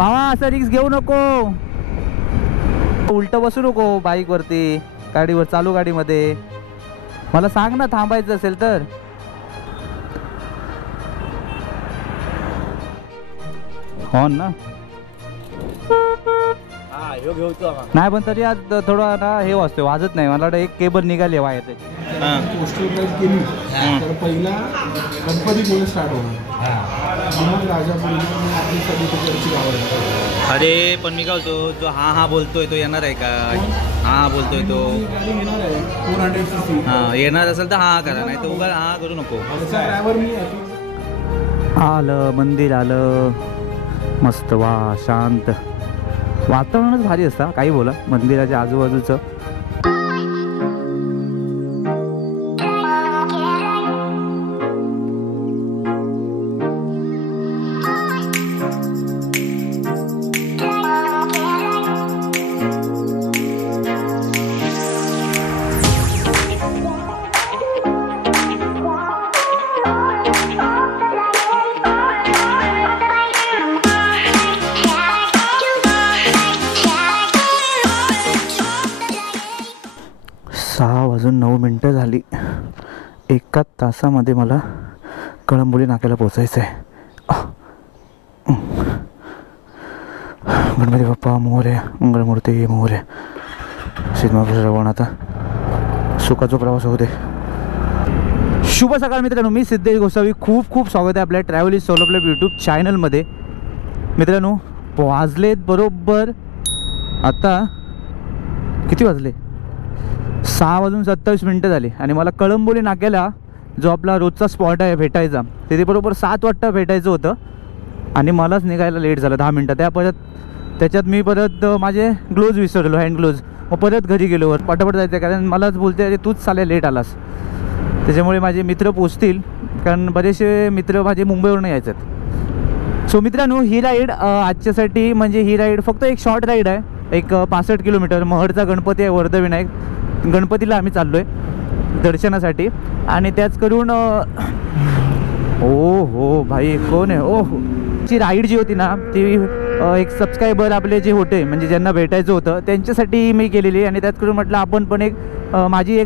मामा असं रिक्स घेऊ नको, उलट बसू नको बाईक वरती, गाडीवर, चालू गाडीमध्ये. मला सांग ना थांबायचं असेल तर. हो ना. नाही पण तरी आज थोडं ना हे वाजतोय, वाजत नाही. मला वाटतं एक केबल निघाली वायर त्याची. पहिला गणपती स्टार्ट होणार, राजापूर. अरे पण मी काय बोलतो, जो हा बोलतोय तो येणार आहे का? हा बोलतोय तो हा येणार असेल तर हा करा, नाही तर उगा हा करू नको. आलं मंदिर, आलं मस्त. वा शांत वातावरणच भारी असतं, काही बोला. मंदिराच्या आजूबाजूचं वाजून 9 मिनिटं झाली. 1 तासामध्ये मला कळंबोली नाक्याला पोचायचं आहे. गणपती बाप्पा मोरया, मंगळमूर्ती मोरया. श्रीमापुरवण आता सुखाचा प्रवास होते. शुभ सकाळ मित्रांनो, मी सिद्धेश गोसावी. खूप खूप स्वागत आहे आपल्या travel is solo club YouTube चॅनलमध्ये. मित्रांनो वाजलेत बरोबर आता किती वाजले, 6:27 झाले आणि मला कळंबोली नाक्याला जो आपला रोजचा स्पॉट आहे भेटायचा, तिथे बरोबर 7 वाजता भेटायचं होतं आणि मलाच निघायला लेट झालं 10 मिनटं. त्याच्यात मी परत माझे ग्लोव्ज विसरलो, हँड ग्लोव्ज. मग परत घरी गेलो, पटापट जायचं आहे कारण मलाच बोलते अरे तूच चालेल लेट आलास. त्याच्यामुळे माझे मित्र पोचतील, कारण बरेचसे मित्र माझे मुंबईवरून यायचे आहेत. सो मित्रांनो ही राईड आजच्यासाठी, म्हणजे ही राईड फक्त एक शॉर्ट राईड आहे. एक 65 किलोमीटर. महडचा गणपती आहे, वर्धविनायक गणपतीला आम्ही चाललो आहे दर्शनासाठी. आणि त्याच करून ओ हो भाई कोण आहे, ओ हो ची राईड जी होती ना ती एक सबस्क्रायबर आपले जे होते, म्हणजे ज्यांना भेटायचं होतं त्यांच्यासाठी मी केलेली. आणि त्याच करून म्हटलं आपण पण एक माझी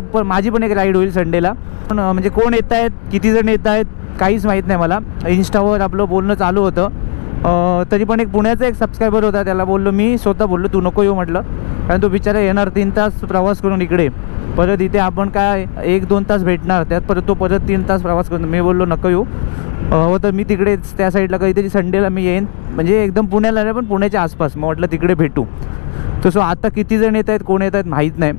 पण एक राईड होईल संडेला. पण म्हणजे कोण येत आहेत, किती जण येत आहेत काहीच माहीत नाही मला. इंस्टावर आपलं बोलणं चालू होतं. तरी पण एक पुण्याचा एक सबस्क्रायबर होता, त्याला बोललो, मी स्वतः बोललो तू नको येऊ म्हटलं, कारण तो बिचारा येणार 3 तास प्रवास करून इकडे, परत इथे आपण काय 1-2 तास भेटणार, त्यात परत तो परत 3 तास प्रवास करून. मी बोललो नको येऊ, हो तर मी तिकडेच त्या साईडला कधीतरी संडेला मी येईन, म्हणजे एकदम पुण्याला नाही पण पुण्याच्या आसपास. मग म्हटलं तिकडे भेटू. तसं आता किती जण येत आहेत, कोण येत आहेत माहीत नाही.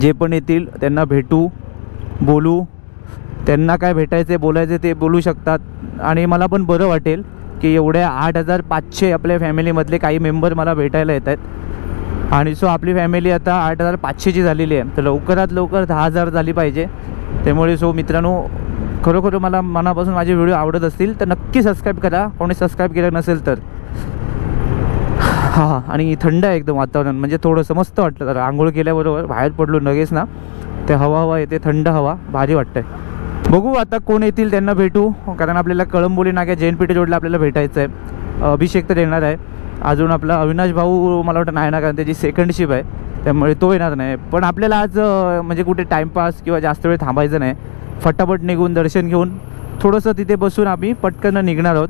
जे पण येतील त्यांना भेटू, बोलू, त्यांना काय भेटायचं बोलायचं ते बोलू शकतात. आणि मला पण बरं वाटेल की एवढ्या 8500 आपल्या फॅमिलीमधले काही मेंबर मला भेटायला येत आहेत. आणि सो आपली फॅमिली आता 8500ची झालेली आहे, तर लवकरात लवकर 10,000 झाली पाहिजे. त्यामुळे सो मित्रांनो खरोखर मला मनापासून माझे व्हिडिओ आवडत असतील तर नक्की सबस्क्राईब करा, कोणी सबस्क्राईब केलं नसेल तर. हां, आणि थंड आहे एकदम वातावरण, म्हणजे थोडंसं मस्त वाटलं. तर आंघोळ केल्याबरोबर बाहेर पडलो लगेच ना, ते हवा येते, थंड हवा, भारी वाटतंय. बघू आता कोण येतील त्यांना भेटू, कारण आपल्याला कळंबोली नाक्या JNPT रोडला आपल्याला भेटायचं आहे. अभिषेक तर येणार आहे, अजून आपला अविनाश भाऊ मला वाटतं नाही ना, कारण त्याची सेकंड शिप आहे त्यामुळे तो येणार नाही. पण आपल्याला आज म्हणजे कुठे टाईमपास किंवा जास्त वेळ थांबायचं नाही, फटाफट निघून दर्शन घेऊन थोडंसं तिथे बसून आम्ही पटकन निघणार आहोत.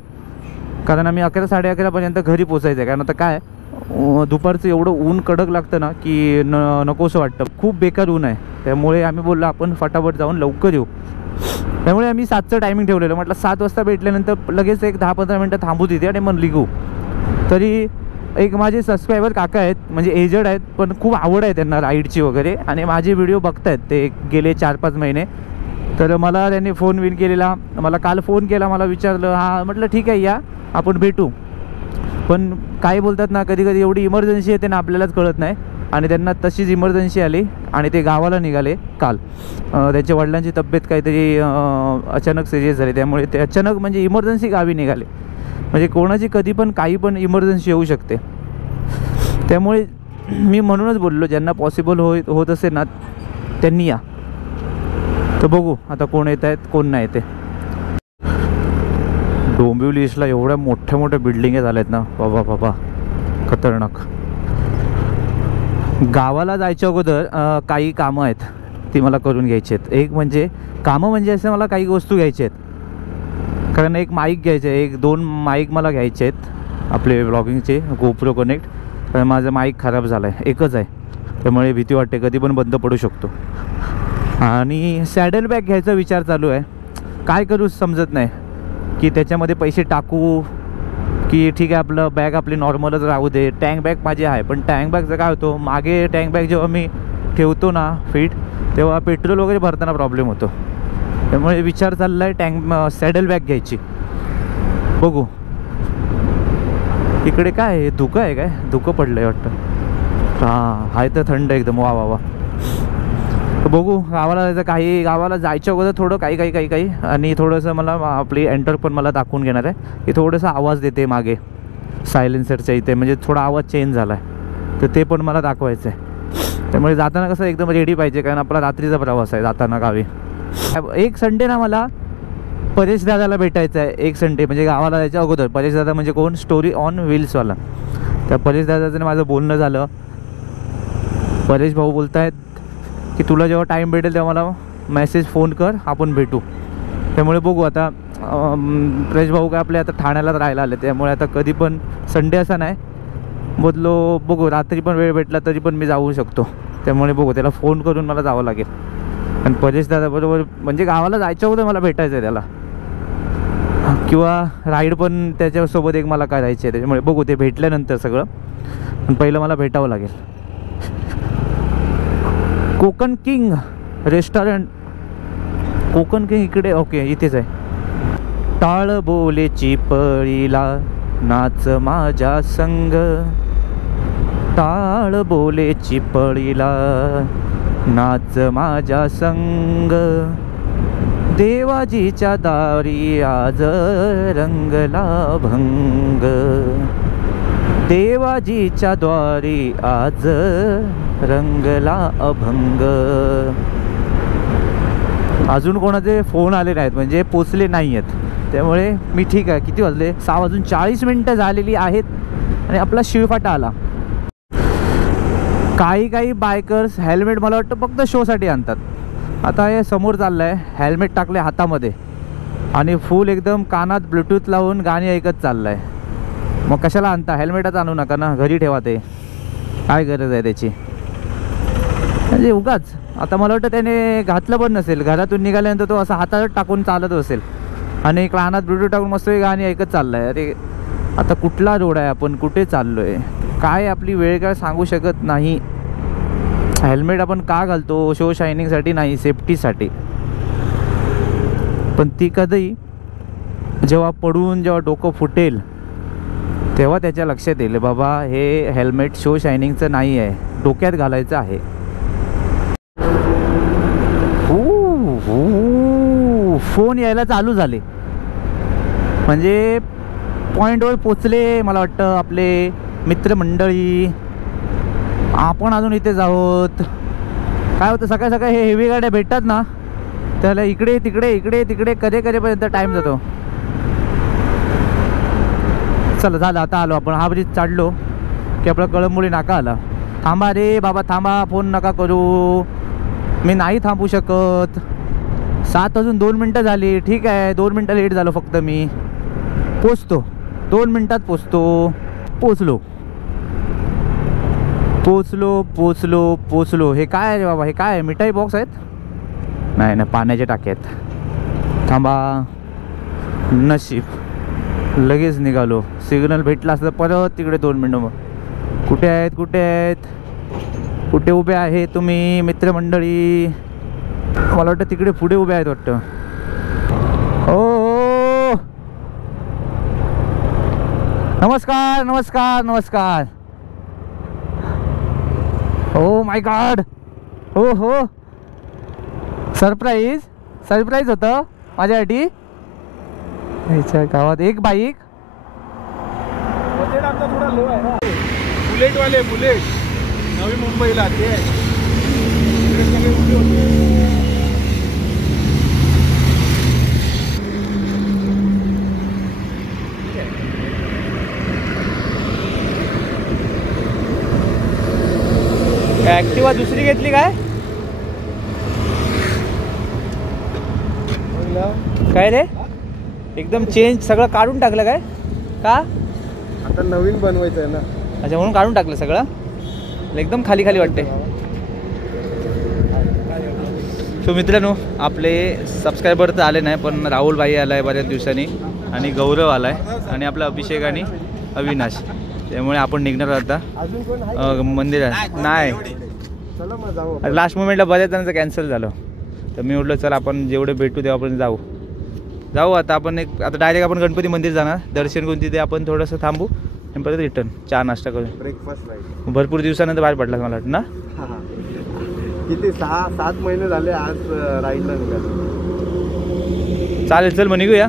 कारण आम्ही 11-11:30पर्यंत घरी पोचायचं आहे. कारण आता काय दुपारचं एवढं ऊन कडक लागतं ना की नकोसं वाटतं, खूप बेकार ऊन आहे. त्यामुळे आम्ही बोललो आपण फटाफट जाऊन लवकर येऊ. त्यामुळे आम्ही 7चं टायमिंग ठेवलेलं. म्हटलं 7 वाजता भेटल्यानंतर लगेच एक 10-15 मिनटं थांबू तिथे आणि मग निघू. तरी एक माझे सबस्क्रायबर काका आहेत, म्हणजे एजड आहेत, पण खूप आवड आहे त्यांना राईडची वगैरे, आणि माझे व्हिडिओ बघतायत ते गेले 4-5 महिने. तर मला त्यांनी फोन केलेला, मला काल फोन केला, मला विचारलं. हां म्हटलं ठीक आहे या आपण भेटू. पण काय बोलतात ना, कधी कधी एवढी इमर्जन्सी येते ना आपल्यालाच कळत नाही. आणि त्यांना तशीच इमर्जन्सी आली आणि ते गावाला निघाले काल. त्यांच्या वडिलांची तब्येत काहीतरी अचानक सिरियस झाली, त्यामुळे ते अचानक म्हणजे इमर्जन्सी गावी निघाले. म्हणजे कोणाची कधी पण काही पण इमर्जन्सी येऊ शकते. त्यामुळे मी म्हणूनच बोललो ज्यांना पॉसिबल होत असेल ना त्यांनी या. तर बघू आता कोण येत आहेत कोण नाही येते. डोंबिवली ईस्टला एवढ्या मोठ्या मोठ्या बिल्डिंग झाल्यात ना बाबा बाबा, खतरनाक. गावाला जायच्या अगोदर काही कामं आहेत ती मला करून घ्यायची आहेत. एक म्हणजे कामं म्हणजे असं मला काही वस्तू घ्यायच्या आहेत. कारण एक माईक घ्यायचं आहे, 1-2 माईक मला घ्यायचे आहेत आपले व्लॉगिंगचे, गोप्रो कनेक्ट. कारण माझं माईक खराब झालं आहे, एकच आहे, त्यामुळे भीती वाटते कधी पण बंद पडू शकतो. आणि सॅडल बॅग घ्यायचा विचार चालू आहे. काय करू समजत नाही की त्याच्यामध्ये पैसे टाकू की ठीक आहे आपलं बॅग आपली नॉर्मलच राहू दे. टँक बॅग माझी आहे, पण टँक बॅगचं काय होतो, मागे टँक बॅग जेव्हा मी ठेवतो ना फिट, तेव्हा पेट्रोल वगैरे भरताना प्रॉब्लेम होतो. त्यामुळे विचार चालला आहे सॅडल बॅग घ्यायची. बघू. इकडे काय आहे, धुकं आहे काय, धुकं पडलं आहे वाटतं. हां, आहे तर थंड एकदम, वा वा वा. बघू गावाला जायचं. काही गावाला जायच्या अगोदर थोडं काही आणि थोडंसं मला आपली एंटर पण मला दाखवून घेणार आहे की थोडंसं आवाज देते मागे सायलेन्सरच्या इथे, म्हणजे थोडा आवाज चेंज झाला आहे, तर ते पण मला दाखवायचं आहे. त्यामुळे जाताना कसं एकदम रेडी पाहिजे, कारण आपला रात्रीचा प्रवास आहे जाताना गावी. एक संडे ना मला परेश दादाला भेटायचं आहे. एक संडे म्हणजे गावाला जायच्या अगोदर. परेश दादा म्हणजे कोण, स्टोरी ऑन व्हील्सवाला. त्या परेश दादाचं माझं बोलणं झालं. परेश भाऊ बोलत आहेत की तुला जेव्हा टाईम भेटेल तेव्हा मला मेसेज फोन कर, आपण भेटू. त्यामुळे बघू आता. परेश भाऊ काय आपले आता ठाण्यालाच राहायला आले, त्यामुळे आता कधी पण संडे असा नाही बघू रात्री पण वेळ भेटला तरी पण मी जाऊ शकतो. त्यामुळे बघू, त्याला फोन करून मला जावं लागेल. आणि परेश दादाबरोबर म्हणजे गावाला जायच्या अगोदर मला भेटायचं आहे त्याला, किंवा राईड पण त्याच्यासोबत एक मला करायची आहे. त्याच्यामुळे बघू ते भेटल्यानंतर सगळं, पण पहिलं मला भेटावं लागेल. Konkan king restaurant, Konkan king इकडे, ओके इथेच आहे. टाळ बोलेची पळीला नाच माझ्या संग, टाळ बोलेची पळीला नाच माझ्या संग, देवाजीच्या दारी आज रंगला भंग, देवाजीच्या द्वारी आज रंगला अभंग. अजून कोणाचे फोन आले नाहीत, म्हणजे पोचले नाही आहेत. त्यामुळे मी ठीक आहे. किती वाजले, 6:40 झालेली आहेत आणि आपला शिळफाटा आला. काही बायकर्स हेल्मेट मला वाटतं फक्त शोसाठी आणतात. आता हे समोर चाललं आहे, हेल्मेट टाकले हातामध्ये आणि फुल एकदम कानात ब्लूटूथ लावून गाणी ऐकत चाललं आहे. मग कशाला आणता, हेल्मेटच आणू नका ना, घरी ठेवा. ते काय गरज आहे त्याची, म्हणजे उगाच. आता मला वाटतं त्याने घातलं पण नसेल, घरातून निघाल्यानंतर तो असा हातात टाकून चालत असेल आणि कानात ब्लूटूथ टाकून मस्त गाणी ऐकत चाललं आहे. अरे आता कुठला रोड आहे, आपण कुठे चाललो आहे, काय आपली वेळ काय सांगू शकत नाही. हेल्मेट आपण का घालतो, शो शायनिंगसाठी नाही, सेफ्टीसाठी. पण ती कधी जेव्हा पडून जेव्हा डोकं फुटेल तेव्हा त्याच्या लक्षात येईल, बाबा हे हेल्मेट शो शायनिंगचं नाही आहे, डोक्यात घालायचं आहे. फोन यायला चालू झाले, म्हणजे पॉईंटवर पोचले मला वाटतं आपले मित्रमंडळी. आपण अजून इथेच आहोत. काय होतं, सकाळी सकाळी हे हेवी गाड्या भेटतात ना, त्याला इकडे तिकडे कधेपर्यंत टाईम जातो. चला झालं, आता आलो आपण. हा ब्रिज चढलो की आपला कळंबोली नाका आला. थांबा रे बाबा थांबा, फोन नका करू, मी नाही थांबू शकत. 7:02 झाली. ठीक आहे, 2 मिनटं लेट झालो फक्त. मी पोचतो 2 मिनटात पोचलो. हे काय आहे रे बाबा, हे काय आहे, मिठाई बॉक्स आहेत? नाही पाण्याचे टाके आहेत. थांबा, नशीब लगेच निघालो. सिग्नल भेटला असतं परत तिकडे 2 मिनटं. कुठे आहेत, कुठे उभे आहे तुम्ही मित्रमंडळी? मला वाटतं तिकडे पुढे उभे आहेत वाटतं. ओ नमस्कार. ओ माय गॉड, हो सरप्राईज होतं माझ्यासाठी. गावात एक बाईक, बजेट आपला थोडा लो आहे ना. बुलेट नवी मुंबईला ते ॲक्टिवा दुसरी घेतली काय? काय रे एकदम चेंज सगळं काढून टाकलं काय का? आता नवीन बनवायचं आहे ना. अच्छा म्हणून काढून टाकलं सगळं. एकदम खाली खाली वाटते. सो मित्रांनो आपले सबस्क्रायबर तर आले नाही पण राहुल भाई आला आहे बऱ्याच दिवसांनी आणि गौरव आला आहे आणि आपला अभिषेक आणि अविनाश. त्यामुळे आपण निघणार आता मंदिरात. नाही लास्ट मोमेंटला बऱ्याच जणांचं कॅन्सल झालं तर मी म्हटलं चला आपण जेवढे भेटू तेव्हा आपण जाऊ आता आपण आता डायरेक्ट आपण गणपती मंदिर जाणार. दर्शन करून तिथे आपण थोडंसं थांबू आणि परत रिटर्न चहा नाश्ता करून ब्रेकफास्ट. भरपूर दिवसानंतर बाहेर पडला मला वाटतं ना. किती 6-7 महिने झाले आज राईडला निघालो. चालेल चल मग निघूया.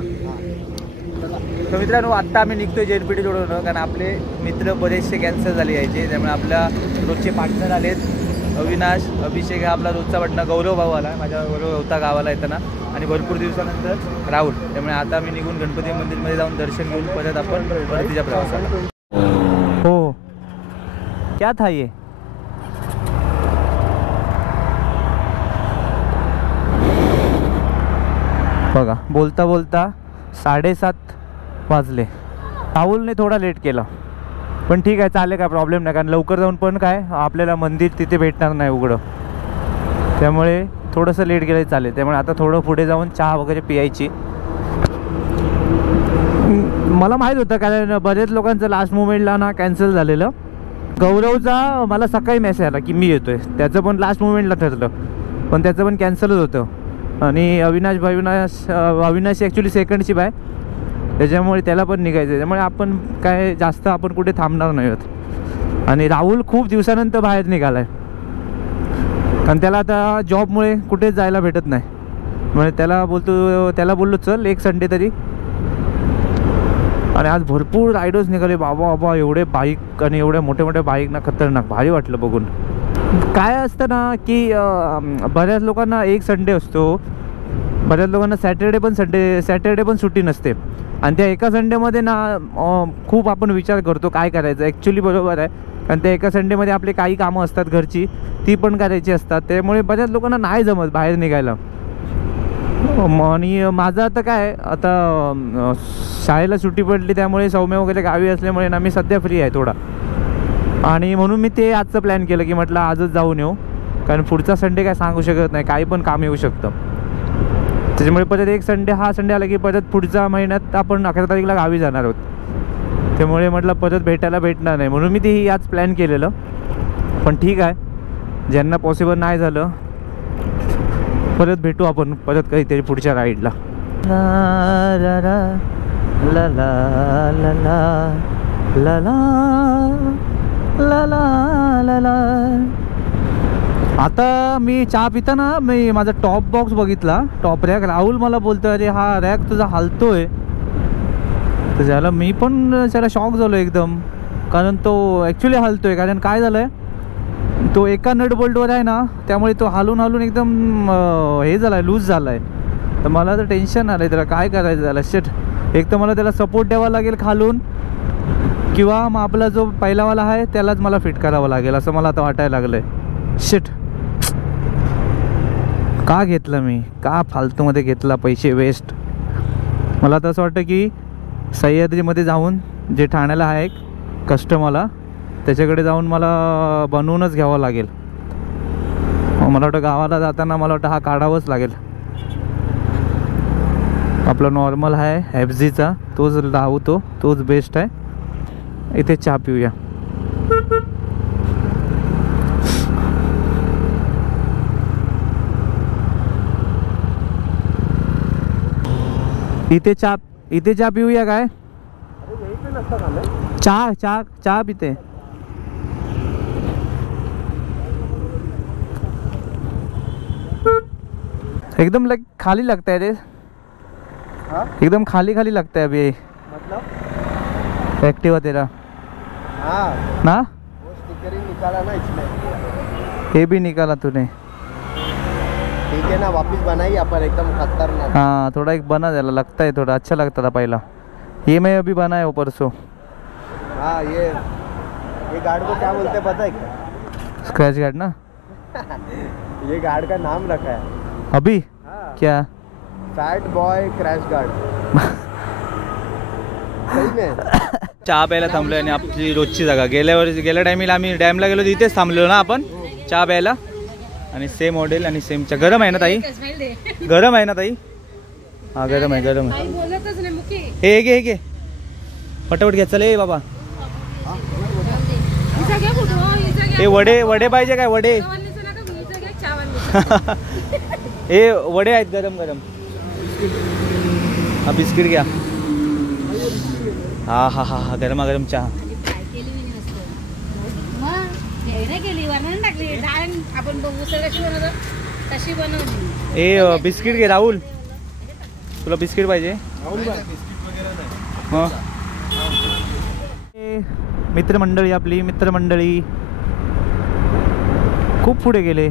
तर मित्रांनो आत्ता आम्ही निघतोय JNPT रोडवरून कारण आपले मित्र बरेचसे कॅन्सल झाले यायचे. त्यामुळे आपल्या रोजचे पार्टनर आलेत. अविनाश अभिषेक हा आपला रोजचा पार्टनर. गौरव भाऊ आला माझ्या बरोबर होता गावाला येताना आणि भरपूर दिवसानंतर राहुल. त्यामुळे आता आम्ही निघून गणपती मंदिरमध्ये जाऊन दर्शन घेऊन परत आपण परतीच्या प्रवासाला. हो क्या था ये? बघा बोलता बोलता 7:30 वाजले. राहुलने थोडा लेट केला पण ठीक आहे चालेल काय प्रॉब्लेम नाही कारण लवकर जाऊन पण काय आपल्याला मंदिर तिथे भेटणार नाही उघडं. त्यामुळे थोडंसं लेट गेलं चालेल. त्यामुळे आता थोडं पुढे जाऊन चहा वगैरे पियायची. मला माहीत होतं कारण बरेच लोकांचं लास्ट मोमेंटला ना कॅन्सल झालेलं. गौरवचा मला सकाळी मेसेज आला की मी येतो आहे. त्याचं पण लास्ट मोमेंटला ठरलं पण त्याचं पण कॅन्सलच होतं. आणि अविनाश ॲक्च्युली सेकंड शिप आहे त्याच्यामुळे त्याला पण निघायचं आहे. त्यामुळे आपण काय जास्त आपण कुठे थांबणार नाही आहोत. आणि राहुल खूप दिवसानंतर बाहेर निघाला आहे कारण त्याला आता जॉबमुळे कुठेच जायला भेटत नाही. म्हणजे त्याला बोललो चल एक संडे तरी. आणि आज भरपूर रायडर्स निघाले बाबा एवढे बाईक आणि एवढ्या मोठ्या मोठ्या बाईक ना खतरनाक भारी वाटलं बघून. काय असतं ना की बऱ्याच लोकांना एक संडे असतो. बऱ्याच लोकांना सॅटर्डे पण सुट्टी नसते आणि त्या एका संडेमध्ये ना खूप आपण विचार करतो काय करायचं. ॲक्च्युली बरोबर आहे कारण त्या एका संडेमध्ये आपले काही कामं असतात घरची ती पण करायची असतात. त्यामुळे बऱ्याच लोकांना नाही जमत बाहेर निघायला. आणि माझं आता काय आता शाळेला सुट्टी पडली त्यामुळे सौम्य वगैरे गावी असल्यामुळे ना मी सध्या फ्री आहे थोडा. आणि म्हणून मी ते आजचं प्लॅन केलं की म्हटलं आजच जाऊन येऊ कारण पुढचा संडे काय सांगू शकत नाही काही पण काम येऊ शकतं. त्याच्यामुळे परत एक संडे हा संडे आला की परत पुढच्या महिन्यात आपण 11 तारीखला गावी जाणार आहोत. त्यामुळे म्हटलं परत भेटायला भेटणार नाही म्हणून मी ते आज प्लॅन केलेलं. पण ठीक आहे ज्यांना पॉसिबल नाही झालं परत भेटू आपण परत कधीतरी पुढच्या राईडला. ला ला ला ला ला ला ला ला ला. आता मी चहा पिताना मी माझा टॉप बॉक्स बघितला टॉप रॅक. राहुल मला बोलतो अरे हा रॅक तुझा हालतोय. तर त्याला मी पण त्याला शॉक झालो एकदम कारण तो ॲक्च्युली हालतोय. कारण काय झालं आहे तो एका नट बोल्टवर आहे ना त्यामुळे तो हालून एकदम हे झाला आहे लूज झाला आहे. तर मला तर टेन्शन आलं आहे त्याला काय करायचं झालं. शेट एक तर मला त्याला सपोर्ट द्यावा लागेल खालून किंवा मग आपला जो पहिलावाला आहे त्यालाच मला फिट करावं लागेल असं मला आता वाटायला लागलं आहे. शेट का घेतलं मी का फालतूमध्ये घेतला पैसे वेस्ट. मला तर असं वाटतं की सह्याद्रीमध्ये जाऊन जे ठाण्याला आहे एक कस्टमरला त्याच्याकडे जाऊन मला बनवूनच घ्यावं लागेल. मला वाटतं गावाला जाताना मला वाटतं हा काढावाच लागेल. आपला नॉर्मल आहे FZचा तोच लावतो तोच बेस्ट आहे. इथे चहा पिऊया. इथे चहा पिऊया काय? चहा पिते. एकदम खाली लगता है रे. एकदम खाली लगता है अभी मतलब एक्टिवा तेरा. हाँ ना वो स्टिकर ही निकाला ना इसमें. ये भी निकाला तूने. ठीक है ना वापस बनाई अपन एकदम खतरनाक. हाँ थोड़ा एक बना जरा लगता है थोड़ा अच्छा लगता था पहला. ये मैं अभी बनाया परसों. हाँ ये गार्ड को क्या बोलते पता है क्या? स्क्रैच गार्ड ना, ये गार्ड का नाम रखा है अभी क्या फैट बॉय क्रैश गार्ड. सही में. चहा प्यायला थांबलो आणि आपली रोजची जागा गेल्या टायमिंगला आम्ही डॅमला गेलो तिथेच थांबलो ना आपण चहा प्यायला. आणि सेम हॉटेल आणि सेम चहा. गरम आहे ना ताई? गरम आहे ना ताई? हा गरम आहे गरम आहे. हे घे हे घे पटापट घ्या. चल ए बाबा. हे वडे वडे पाहिजे काय? वडे हे वडे आहेत गरम गरम. हा बिस्किट घ्या. हा हा हा हा गरमा गरम चहा. ए बिस्किट घे राहुल. तुला बिस्किट पाहिजे? मग मित्रमंडळी आपली मित्रमंडळी खूप पुढे गेले.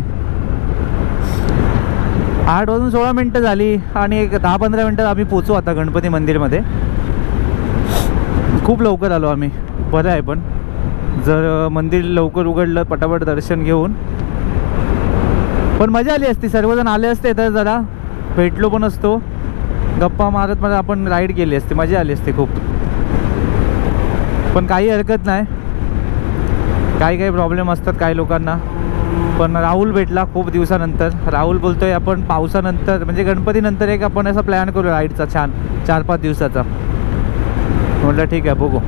8 वाजून 16 मिनटं झाली आणि एक 10-15 मिनटात आम्ही पोचू आता गणपती मंदिरमध्ये. खूप लवकर आलो आम्ही. बरं आहे पण जर मंदिर लवकर उघडलं पटापट दर्शन घेऊन. पण मजा आली असती, सर्वजण आले असते तर जरा भेटलो पण असतो, गप्पा मारत मारत आपण राईड केली असते, मजा आली असते खूप. पण काही हरकत नाही, काही प्रॉब्लेम असतात काही लोकांना. पण राहुल भेटला खूप दिवसानंतर. राहुल बोलतोय आपण पावसानंतर म्हणजे गणपतीनंतर एक आपण असा प्लॅन करू राईडचा छान 4-5 दिवसाचा. म्हटलं ठीक आहे बघू.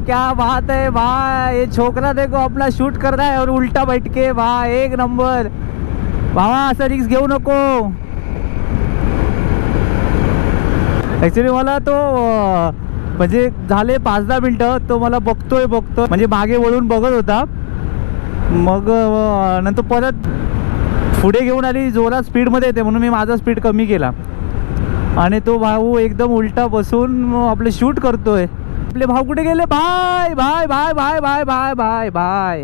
क्या बात है भाई, ये छोकरा देखो अपना शूट कर रहा है और उल्टा बैठ के. भाई एक नंबर. भावा असं रिक्स घेऊ नको. ॲक्च्युली मला तो म्हणजे झाले 5-10 मिनटं तो मला बघतोय म्हणजे मागे वळून बघत होता. मग नंतर परत पुढे घेऊन आली, जोरात स्पीडमध्ये येते म्हणून मी माझा स्पीड कमी केला आणि तो भाऊ एकदम उलटा बसून आपले शूट करतोय. आपले भाऊ कुठे गेले? Bye bye bye bye bye bye bye bye.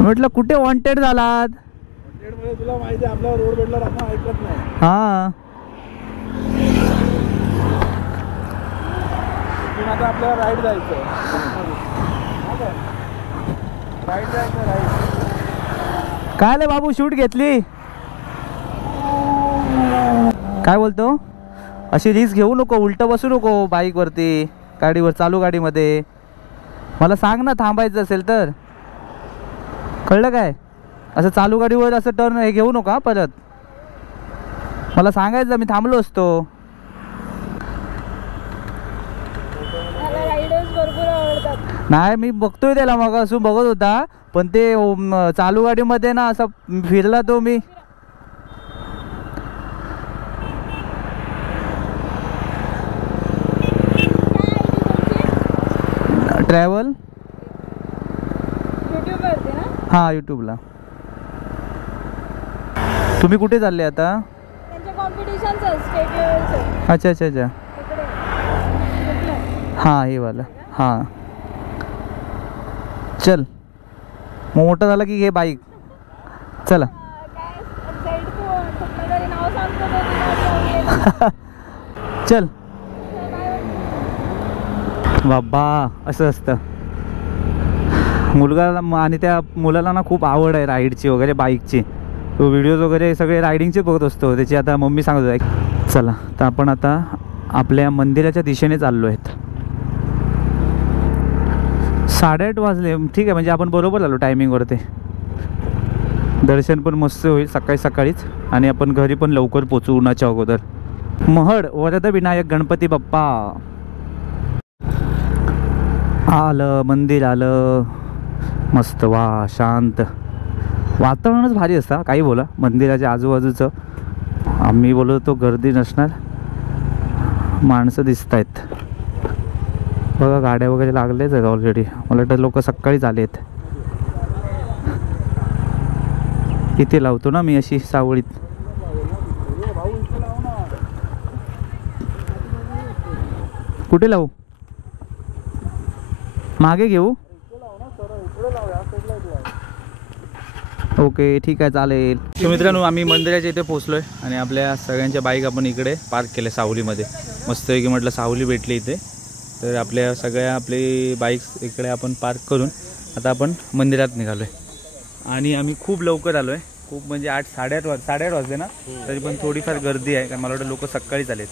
म्हटलं कुठे वॉन्टेड झालात? तुला माहिती आहे आपला रोड भेटला आपण ऐकत नाही. हा आता आपल्याला राईड जायचं. राईड जायचं राईड. काय रे बाबू शूट घेतली? काय बोलतो? अशी रिस्क घेऊ नको, उलटं बसू नको बाईकवरती, गाडीवर, चालू गाडीमध्ये. मला सांग ना थांबायचं असेल तर. कळलं काय? असं चालू गाडीवर असं टर्न हे घेऊ नका परत. मला सांगायचं, मी थांबलो असतो. नाही मी बघतोय त्याला, मग असून बघत होता पण ते चालू गाडीमध्ये ना असं फिरला तो. मी ट्रॅव्हल हां यूट्यूबला. तुम्ही कुठे चालले आता? अच्छा अच्छा अच्छा. हां हे वाला. हां चल मग मोठं झालं की घे बाईक. चला चल बाबा. असं असतं. मुलगाला आणि त्या मुलाला ना खूप आवड आहे राईडची वगैरे, बाईकची. तो व्हिडिओज वगैरे सगळे रायडिंगचे बघत असतो त्याची. आता मम्मी सांगत होती. चला तर आपण आता आपल्या मंदिराच्या दिशेने चाललो आहेत. 8:30 वाजले. ठीक आहे म्हणजे आपण बरोबर आलो टायमिंगवरती. दर्शन पण मस्त होईल सकाळीच आणि आपण घरी पण लवकर पोचू उन्हाच्या अगोदर. महड वरदविनायक गणपती बाप्पा आलं. मंदिर आलं मस्त. वा शांत वातावरणच भारी असतं. काही बोला मंदिराच्या आजूबाजूचं. आम्ही बोलतो गर्दी नसणार, माणसं दिसत आहेत बघा. गाड्या वगैरे लागलेच आहेत ऑलरेडी. मला वाटतं लोक सकाळीच आले आहेत. इथे लावतो ना मी अशी सावळीत. कुठे लावू? मागे घेऊ. ओके ठीक आहे चालेल. सो मित्रांनो आम्ही मंदिराच्या इथे पोहोचलोय आणि आपल्या सगळ्यांच्या बाईक आपण इकडे पार्क केल्या सावलीमध्ये. मस्तपैकी म्हटलं सावली भेटली इथे, तर आपल्या सगळ्या आपली बाईक्स इकडे आपण पार्क करून आता आपण मंदिरात निघालो आहे. आणि आम्ही खूप लवकर आलो आहे, खूप म्हणजे 8-8:30 वाजले ना, तरी पण थोडीफार गर्दी आहे कारण मला वाटतं लोक सकाळीच आलेत.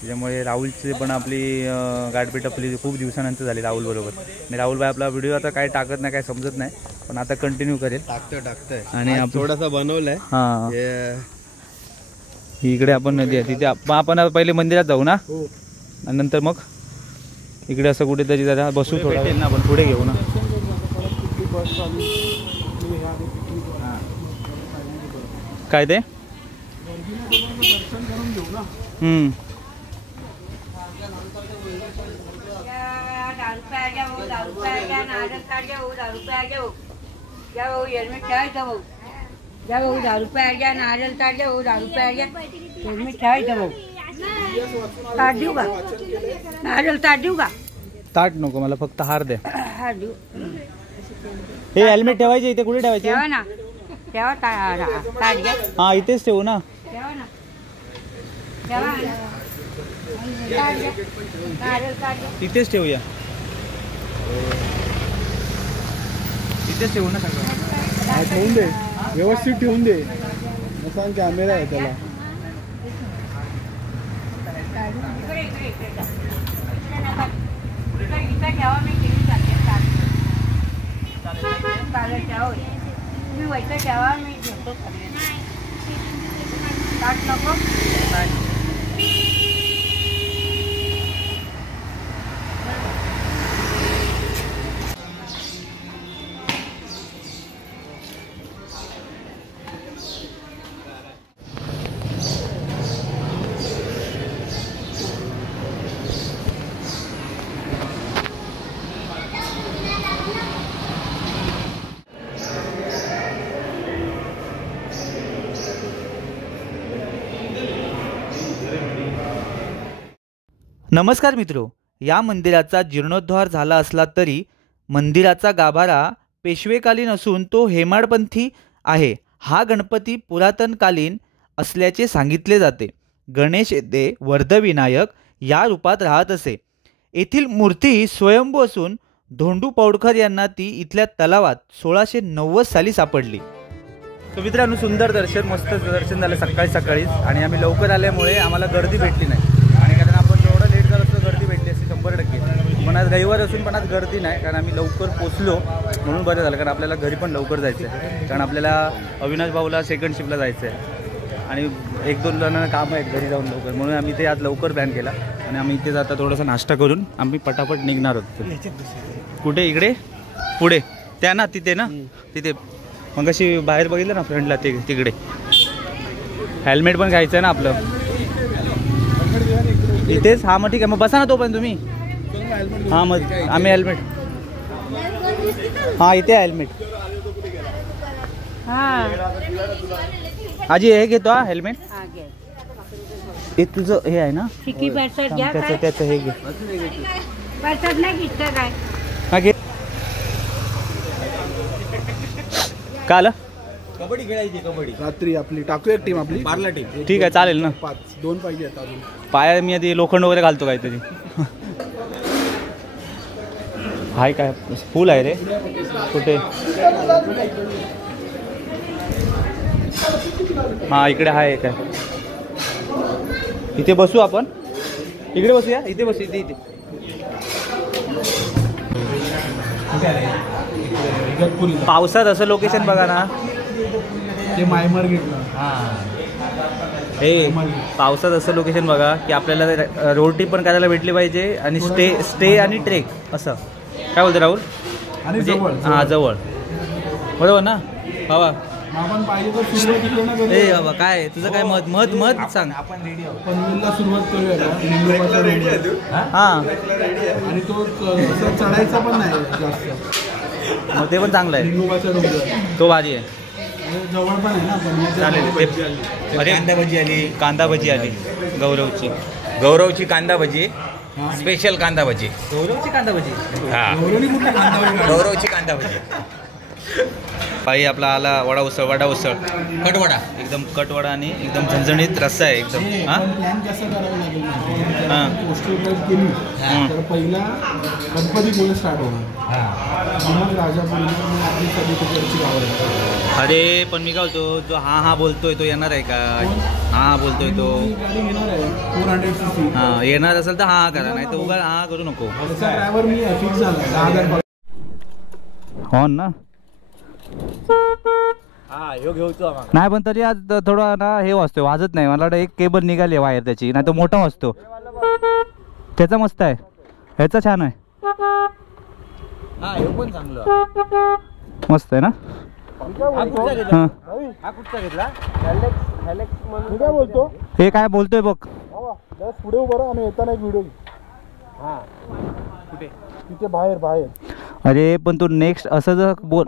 त्याच्यामुळे राहुलची पण आपली गाठभेट आपली खूप दिवसानंतर झाली राहुलबरोबर. आणि राहुलबाई आपला व्हिडिओ आता काय टाकत नाही, काय समजत नाही, पण आता कंटिन्यू करेल. टाकतोय आणि थोडासा बनवलाय. हां इकडे आपण नदी आहे तिथे आपण पहिले मंदिरात जाऊ ना, आणि नंतर मग इकडे असं कुठेतरी जरा बसू थोडा ना, आपण पुढे घेऊ ना. काय ते ताट नको मला, फक्त हार द्या. हे हेल्मेट ठेवायचे इथे, कुठे ठेवायचे? हा इथेच ठेवू ना. इथेच ठेवूया, इथेच ठेवू ना सगळं. ठेवून दे, व्यवस्थित ठेवून दे. सांग कॅमेरा आहे त्याला. नमस्कार मित्रो, या मंदिराचा जीर्णोद्धार झाला असला तरी मंदिराचा गाभारा पेशवेकालीन असून तो हेमाडपंथी आहे. हा गणपती पुरातनकालीन असल्याचे सांगितले जाते. गणेश येथे वर्धविनायक या रूपात राहत असे. येथील मूर्ती स्वयंभू असून धोंडू पौडकर यांना ती इथल्या तलावात 1690 साली सापडली. तर मित्रांनो सुंदर दर्शन, मस्त दर्शन झालं सकाळीच. आणि आम्ही लवकर आल्यामुळे आम्हाला गर्दी भेटली नाही. आणि कारण आपण जेवढं लेट झालं तर गर्दी भेटली असती 100%. पण आज रविवार असून पण आज गर्दी नाही, कारण आम्ही लवकर पोचलो म्हणून बरं झालं. कारण आपल्याला घरी पण लवकर जायचं आहे, कारण आपल्याला अविनाश भाऊला सेकंड शिफ्टला जायचं आहे आणि 1-2 जणांना कामं आहेत घरी जाऊन लवकर, म्हणून आम्ही ते आज लवकर प्लॅन केला. आणि आम्ही इथे जाता थोडासा नाश्ता करून आम्ही पटापट निघणार होतो. कुठे? इकडे पुढे त्या ना, तिथे ना, तिथे मग अशी बाहेर बघितलं ना फ्रंटला ते तिकडे. हेल्मेट पण घ्यायचं आहे ना आपलं इथेच. हा मग ठीक आहे, मग बसा ना तोपर्यंत तुम्ही. हां मग आम्ही हेल्मेट, हां इथे हेल्मेट. आजी हे घेतो हा हेल्मेट. हे तुझं हे आहे ना, त्याचं हे घे. हा घे. का आलं? कबड्डी खेळायची, कबड्डी रात्री आपली टाकूया टीम, आपली बारला टीम. ठीक आहे चालेल ना. 2 पाहिजे अजून. पाया मी आधी लोखंड वगैरे घालतो काहीतरी. हाय काय फुल आहे रे कुठे? हां इकडे आहे काय? इथे बसू आपण, इकडे बसूया, इथे बसू, इथे इथे. पावसात असं लोकेशन बघा ना, ते मायमर घेतलं. हे पावसात असं लोकेशन बघा की आपल्याला रोड ट्रिप पण करायला भेटली पाहिजे आणि स्टे आणि ट्रेक असं. काय बोलतो राहुल? आणि जवळ. हां जवळ, बरोबर ना बाबा? आपण पाहिजे तर सुरुवात तिकडे ना करूया. ए बाबा काय तुझं काय मत मत मत सांग. आपण रेडी आहोत, पनवेलला सुरुवात करूया का? लिंगोबाचा डोंगर. हां आणि तो असं चढायचा पण नाही जास्त, मग ते पण चांगलं आहे. लिंगोबाचा डोंगर तो भारी आहे. जवळ पण आहे ना पनवेलच्या. चालेल. अरे कांदा भजी आली, कांदा भजी आली गौरवची. गौरवची कांदा भजी. स्पेशल कांदा भजी. गौरवची कांदा भजी. हा, गौरवची कांदा भजी. बाई आपला आला वडा उसळ. कटवडा, एकदम कटवडा आणि एकदम झणझणीत रस्सा आहे एकदम. प्लॅन कसं करावं लागेल हां. पोस्टर केली तर पहिला गणपती बोल स्टार्ट होणार, मग राजापूर, मग आपली सगळी तिकडची गावं. अरे पण मी काय बोलतो, जो हा बोलतोय तो येणार आहे का? हा बोलतोय तो गाडी घेणार आहे 400cc. हा येणार असेल तर हा करा, नाही तर उगा हा करू नको. त्याचा ड्रायव्हर मी फिक्स झाला 10,000. हो ना. नाही पण तरी आज थोडा ना हे वाजतोय, वाजत नाही. मला वाटतं एक केबल निघाली आहे वायर त्याची, नाही तर मोठा वाजतो. त्याचा मस्त आहे, ह्याचा छान आहे. मस्त आहे ना. हां मी काय बोलतो, हे काय बोलतोय बघ. पुढे उभं राहा आणि येताना एक व्हिडिओ. तिथे बाहेर. अरे पण तू नेक्स्ट असं जर बोल.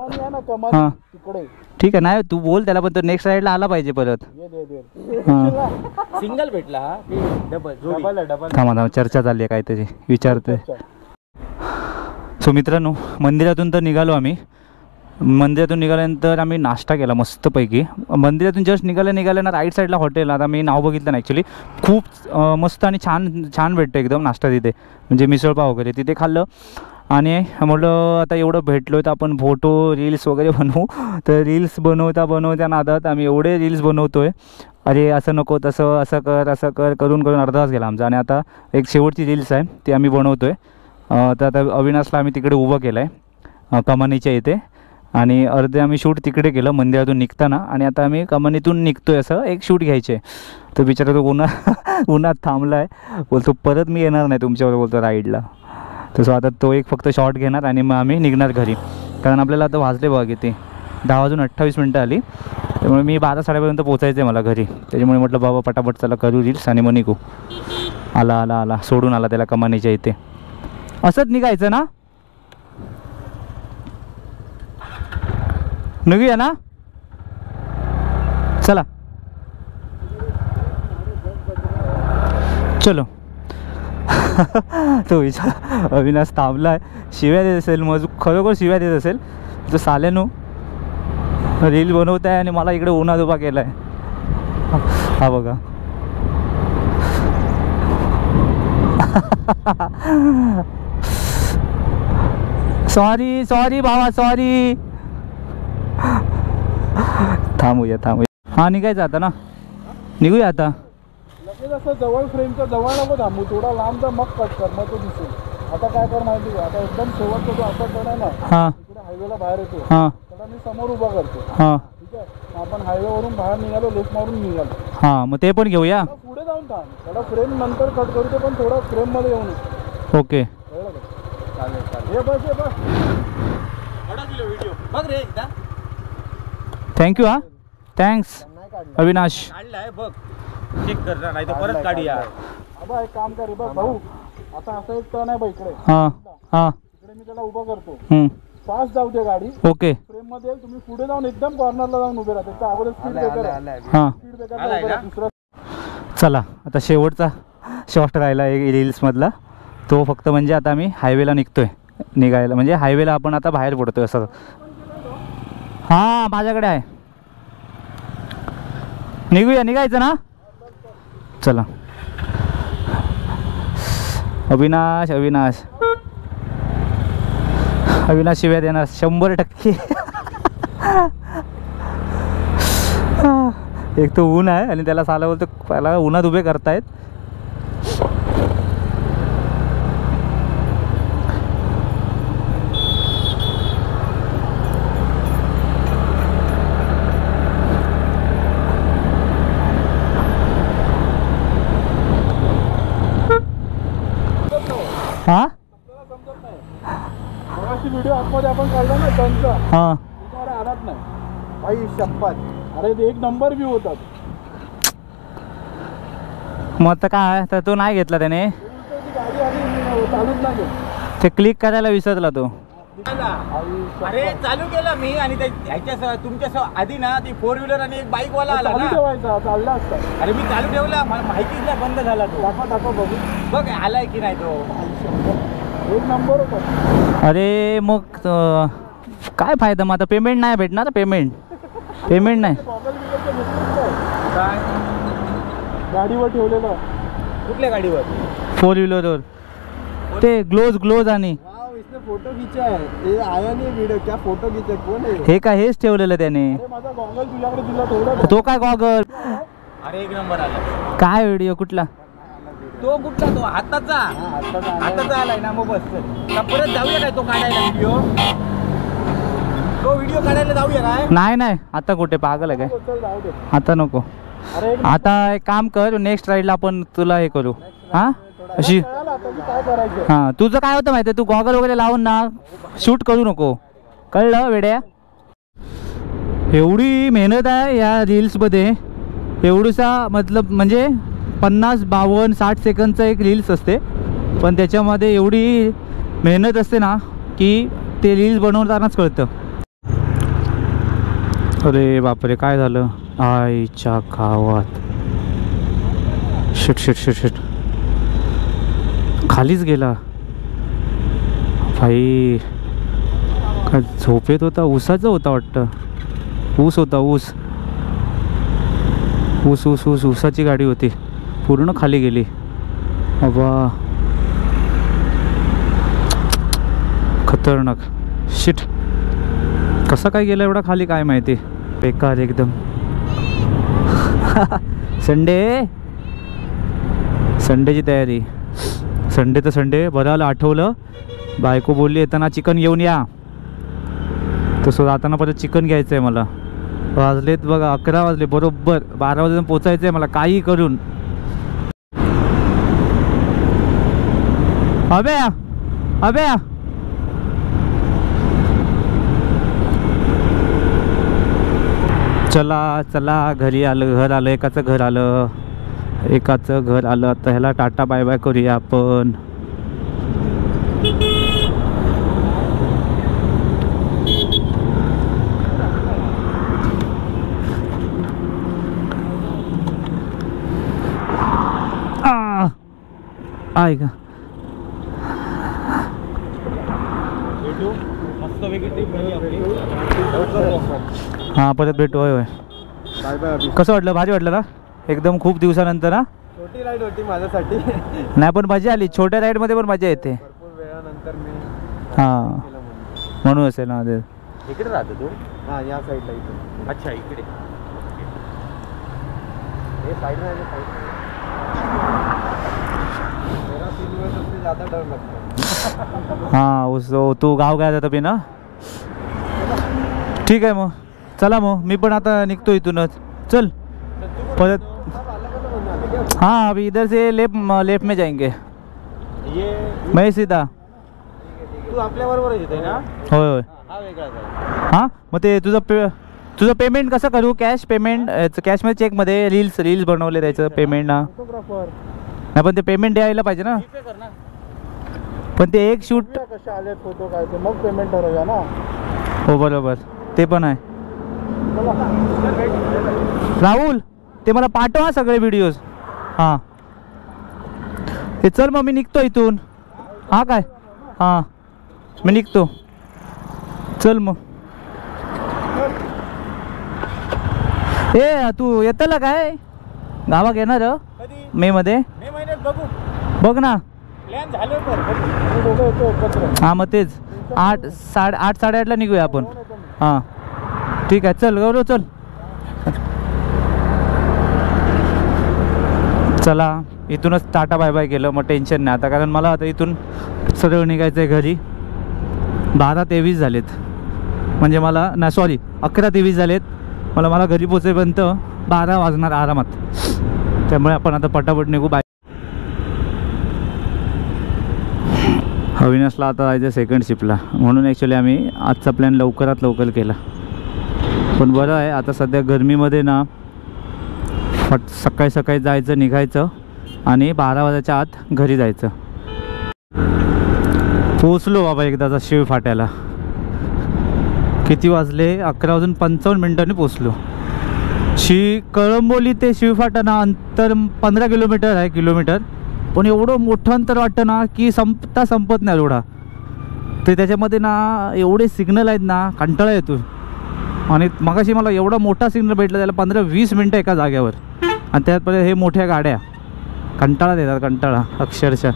हां तिकडे ठीक आहे, नाही तू बोल त्याला, पण तो नेक्स्ट राईडला आला पाहिजे परत. हां सिंगल भेटला, डबल थांबा चर्चा चालली आहे काहीतरी, विचारतोय. सो मित्रांनो, मंदिरातून तर निघालो आम्ही. मंदिरातून निघाल्यानंतर आम्ही नाश्ता केला मस्तपैकी. मंदिरातून जस्ट निघाल्या ना राईट साईडला हॉटेल, आता मी नाव बघितलं नाही ॲक्च्युली, खूप मस्त आणि छान भेटतं एकदम नाश्ता तिथे, म्हणजे मिसळपाव वगैरे तिथे खाल्लं. आणि म्हटलं आता एवढं भेटलो तर आपण फोटो रील्स वगैरे बनवू. तर रील्स बनवता नादात आम्ही एवढे रील्स बनवतो आहे, अरे असं नको तसं, असं कर करून अर्धा तास गेला आमचा. आणि आता एक शेवटची रील्स आहे ती आम्ही बनवतो आहे. तर आता अविनाशला आम्ही तिकडे उभं केलं आहे कमानीच्या इथे, आणि अर्धे आम्ही शूट तिकडे केलं मंदिरातून निघताना. आणि आता आम्ही कमानीतून निघतो आहे, असं एक शूट घ्यायचे. तर बिचारा तो उन्हात थांबला आहे, बोलतो परत मी येणार नाही तुमच्यावर, बोलतो राईडला. तसं आता तो एक फक्त शॉट घेणार आणि मग आम्ही निघणार घरी. कारण आपल्याला आता वाजले बघा किती, 10:28 आली. त्यामुळे मी 12-12:30 पोचायचं आहे मला घरी. त्याच्यामुळे म्हटलं बाबा पटापट चला करू रील्स आणि मग निघू. आला सोडून आला त्याला कमानीच्या इथे. असंच निघायचं ना, निघूया ना, चला चलो. तो विचार अविनाश थांबला आहे, शिव्या देत असेल, मग खरोखर शिव्या देत असेल. तो साल्यानो रील बनवत आहे आणि मला इकडे उन्हात उभा केला आहे. हा बघा. सॉरी भावा, सॉरी. थांबूया. हा निघायचं आता ना, निघूया आता. लगेच असं जवळ फ्रेमच्या जवळ नको थांबू, थोडा लांब जा, मग कट कर, मग तो दिसेल. आता काय कर माहिती आहे, आता एकदम शेवटचा जो आता टर्न आहे ना, हां तिकडे हायवेला बाहेर येतो, हां त्याला मी समोर उभा करतो. हां ठीक आहे, आपण हायवेवरून बाहेर निघालो, लेफ्ट मारून निघालो. हां मग ते पण घेऊया. पुढे जाऊन थांब, थोडा फ्रेम नंतर कट करतो, पण थोडा फ्रेममध्ये येऊन. ओके कळलं का? चालेल. हे बस व्हिडिओ बघ रे एकदा. थँक्यू. हां थँक्स अविनाश. काढलाय बघ, चेक कर ना, नाही तर परत काढूया. अबा एक काम कर रे बघ भाऊ, आता असं एक टर्न आहे बघ इकडे. हां इकडे मी त्याला उभा करतो, फास्ट जाऊ दे गाडी. ओके फ्रेम मध्ये तुम्ही पुढे जाऊन एकदम कॉर्नरला जाऊन उभे राहा. त्याच्या अगोदर स्पीड ब्रेकर आहे. हां स्पीड ब्रेकर दुसरा. चला आता शेवटचा शॉट राहिला एक रील्समधला, तो फक्त म्हणजे आता आम्ही हायवेला निघायला म्हणजे हायवेला आपण आता बाहेर पडतोय असं. हां माझ्याकडे आहे, निघायचं ना, चला. अविनाश शिव्या देणार 100%. एक तो ऊन आहे आणि त्याला साला बोलतो त्याला उन्हात उभे करतायत. हां व्हिडिओ आतमध्ये आपण काढला ना त्यांचा, हां तुम्हाला आणत नाही भाई शपथ. अरे ते एक नंबर व्ह्यू होतात. मग आता काय, तर तो नाही घेतला त्याने, गाडी आली चालूच नाही. ते क्लिक करायला विसरला तो. अरे चालू केला मी आणि ह्याच्या तुमच्या आधी ना ती 4 व्हीलर आणि एक बाईक वाला आला ना. चालला असता. अरे मी चालू ठेवला, मला माहितीच नाही बंद झाला तो. दाखवा बघू. बघ आलाय की नाही तो. एक नंबर होता. अरे मग काय फायदा मग आता? पेमेंट नाही भेटणार. पेमेंट नाही. काय गाडीवर ठेवलेलं. कुठल्या गाडीवर? 4 व्हीलरवर ते ग्लोज आणि फोटो खिंचा है. ये आया नहीं वीडियो. क्या फोटो खिंचा? कौन है? हे काय हेच ठेवलेलं त्याने. अरे माझा गॉगल तुझ्याकडे दिला ठेवला. तो काय गॉगल? अरे एक नंबर आला. काय व्हिडिओ कुठला? तो कुठला? तो हाताचा आलाय ना. मग बस का परत जाऊया काय तो काढायला व्हिडिओ? तो व्हिडिओ काढायला जाऊया काय? नाही आता कुठे, पागल आहे काय? चल जाऊ दे. आता नको. अरे आता एक काम कर, नेक्स्ट राईडला आपण तुला हे करू. हा अशी चल आता मी काय करायचं? हां तुझं काय होतं माहिती आहे, तू गॉगल वगैरे लावून ना शूट करू नको, कळलं वेड्या? एवढी मेहनत आहे या रील्समध्ये. एवढूसा मतलब म्हणजे 50, 52, 60 सेकंदचं एक रील्स असते, पण त्याच्यामध्ये एवढी मेहनत असते ना की ते रील्स बनवतानाच कळतं. अरे बापरे काय झालं आईच्या गावात. शिट खालीच गेला भाई. काय झोपेत होता? ऊसाचं होता वाटतं. ऊस होता. ऊसाची गाडी होती. पूर्ण खाली गेली. बाबा खतरनाक. शिट कसा काय गेला एवढा खाली काय माहिती. बेकार एकदम. संडेची तयारी. संडे तर संडे. बरं आलं आठवलं. बायको बोलली येताना चिकन घेऊन या, तसं जाताना परत चिकन घ्यायचं आहे मला. वाजलेत बघा 11 वाजले बरोबर. 12 वाजेपर्यंत पोचायचं आहे मला काही करून. अबे चला घरी आलं. घर आलं. एकाचं घर आलं. आता ह्याला टाटा बाय बाय करूया आपण. आहे का? हां परत भेटू. होय कसं वाटलं? भारी वाटलं ना एकदम. खूप दिवसानंतर. हा छोटी राईड होती माझ्यासाठी. नाही पण मजा आली. छोट्या राईडमध्ये पण मजा येते. भरपूर वेळानंतर मी हां म्हणून असेल ना ते. इकडे राहतो तू? हा या साईडला इथे. अच्छा इकडे. हे साइड में मेरा 3 में सबसे ज़्यादा डर लगता है. हां तू गाव काय जातं ना. ठीक आहे मग चला. मग मी पण आता निघतो इथूनच. चल परत. हाँ अभी इधर से लेफ्ट में जाएंगे. ये मैं सीधा. तू आपल्या बरोबरच येतोय ना? होय. हा वेगळाच आहे. हां मग ते तुझं पेमेंट कसं करू? Cash payment? कॅशमध्ये चेकमध्ये रील्स बनवले त्याचं पेमेंट ना. फोटोग्राफर नाही पण ते पेमेंट द्यायला पाहिजे ना. पण ते एक शूट. कसे आले फोटो काय ते मग पेमेंट ठरवूया ना. हो बरोबर ते पण आहे. राहुल ते मला पाठवा सगळे व्हिडिओज. हां ते चल मग मी निघतो इथून. हां काय? हां मी निघतो. चल मग. ए तू येतला काय गावात येणार मे मध्ये? मे महिन्यात बघू. बघ ना. प्लॅन झाले तर दोघं येतो एकत्र. हां मग तेच 8, 8:30ला निघूया आपण. हां ठीक आहे. चल गौरव चल. चला इथूनच टाटा बाय बाय केलं. मग टेन्शन नाही आता, कारण मला आता इथून सरळ निघायचं आहे घरी. 12:23 झालेत. म्हणजे मला ना सॉरी 11:23 झालेत. मला घरी पोचेपर्यंत 12 वाजणार आरामात. त्यामुळे आपण आता पटापट निघू. बाय. अविनाशला आता जायचं सेकंड शिफ्टला, म्हणून ॲक्च्युली आम्ही आजचा प्लॅन लवकरात लवकर केला. पण बरं आहे आता सध्या गरमीमध्ये ना सकाळी जायचं, निघायचं आणि 12 वाजायच्या आत घरी जायचं. पोचलो बाबा एकदाचा शिव फाट्याला. किती वाजले? 11:55 पोचलो. कळंबोली ते शिवफाटा ना अंतर 15 किलोमीटर आहे, किलोमीटर. पण एवढं मोठं अंतर वाटतं ना की संपत नाही एवढा. ते त्याच्यामध्ये ना एवढे सिग्नल आहेत ना, कंटाळा येतो. आणि मगाशी मला एवढा मोठा सिग्नल भेटला, त्याला 15-20 मिनटं एका जाग्यावर. आणि त्यात हे मोठ्या गाड्या कंटाळा देतात, कंटाळा अक्षरशः.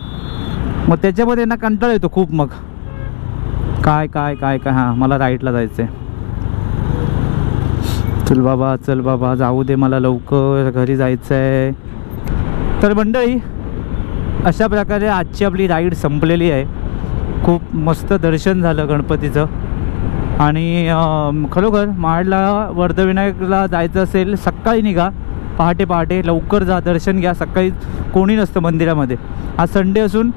मग त्याच्यामध्ये ना कंटाळा येतो खूप. मग काय काय काय काय हां, मला राईटला जायचं आहे. चल बाबा जाऊ दे, मला लवकर घरी जायचं आहे. तर मंडळी, अशा प्रकारे आजची आपली राईड संपलेली आहे. खूप मस्त दर्शन झालं गणपतीचं. आणि खरोखर महाडला वर्धविनायकला जायचं असेल, सकाळी निघा, पहाटे लवकर जा, दर्शन घ्या. सकाळी कोणी नसतं मंदिरामध्ये. आज संडे असून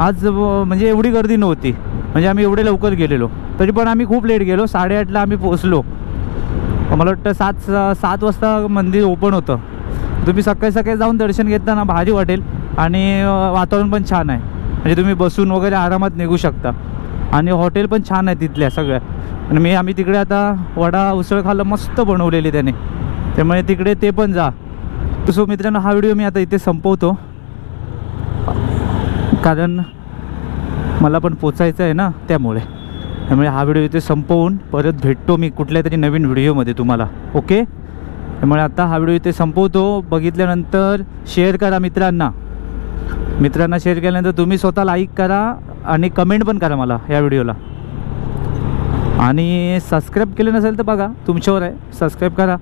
आज म्हणजे एवढी गर्दी नव्हती. म्हणजे आम्ही एवढे लवकर गेलेलो, तरी पण आम्ही खूप लेट गेलो. 8:30ला आम्ही पोचलो. मला वाटतं 7 वाजता मंदिर ओपन होतं. तुम्ही सकाळी जाऊन दर्शन घेताना भारी वाटेल. आणि वातावरण पण छान आहे, म्हणजे तुम्ही बसून वगैरे आरामात निघू शकता. आणि हॉटेल पण छान आहे तिथल्या सगळ्या. आणि आम्ही तिकडे आता वडा उसळ खाल्लं, मस्त बनवलेली त्याने. त्यामुळे तिकडे ते पण जा. सो मित्रांनो, हा व्हिडिओ मी आता इथे संपवतो, कारण मला पण पोचायचं आहे ना, त्यामुळे हा व्हिडिओ इथे संपवून परत भेटतो मी कुठल्या तरी नवीन व्हिडिओमध्ये तुम्हाला. ओके, त्यामुळे आता हा व्हिडिओ इथे संपवतो. बघितल्यानंतर शेअर करा मित्रांना शेअर केल्यानंतर तुम्ही स्वतः लाईक करा आणि कमेंट पण करा मला या व्हिडिओला. आणि सबस्क्राईब केलं नसेल तर बघा, तुमच्यावर आहे, सबस्क्राईब करा.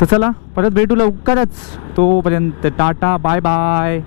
तर चला, परत भेटू लवकरच. तोपर्यंत टाटा, बाय बाय.